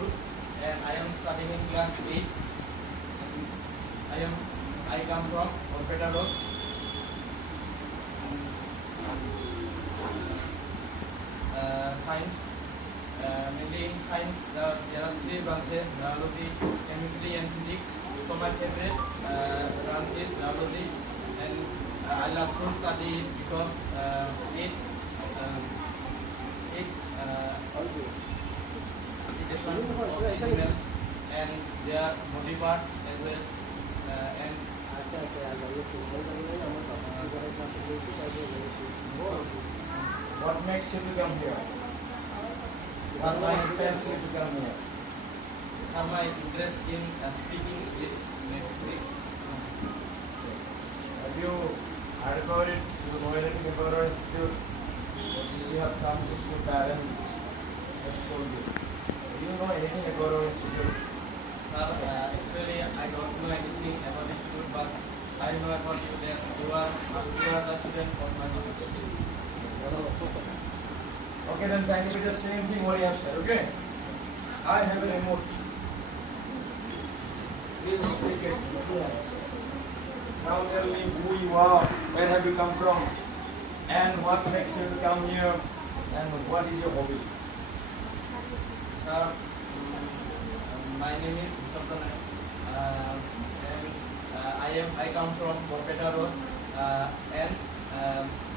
school, and I am studying in class 8. I come from Orpeta Road. Science. Mainly in science, there are 3 branches: biology, chemistry, and physics. So my favorite branch is biology, and I love to study it because it is one of animals, and they are body parts as well. And what makes you to come here? What makes you to come here? my interest in speaking is mainly. Have you heard about it? You know anything about our institute? What you have come to school, parents has told you. Do you know anything about our institute? Sir, actually I don't know anything about this institute, but I know about you that you are the student of my institute. Okay, then thank you for the same thing what you have said, okay? I have a remote. Please take it. Now tell me who you are, where have you come from, and what makes you come here, and what is your hobby? Sir, my name is Mustafa Naik, and I come from Orpeta Road, and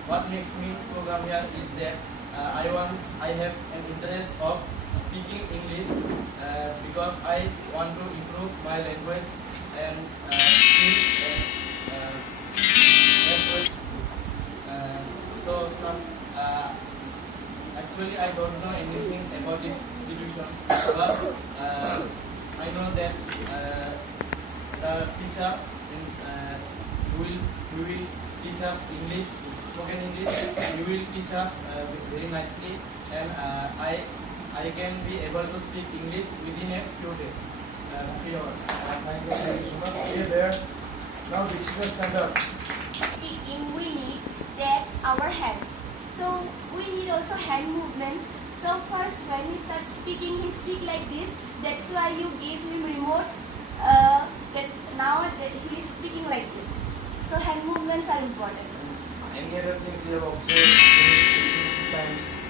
what makes me to come here is that I have an interest of speaking English because I want to improve my language and skills and as well. Actually I don't know anything about this institution, but I know that the teacher will teach us English, spoken English. He will teach us very nicely, and I can be able to speak English within a few days, 3 hours. Thank you so much. Okay, there. Now, Dikshita, stand up. Speaking, we need that's our hands. So we need also hand movements. So first, when he starts speaking, he speak like this. That's why you gave him remote. That now that he is speaking like this. So hand movements are important. Any other things you have observed in speaking times?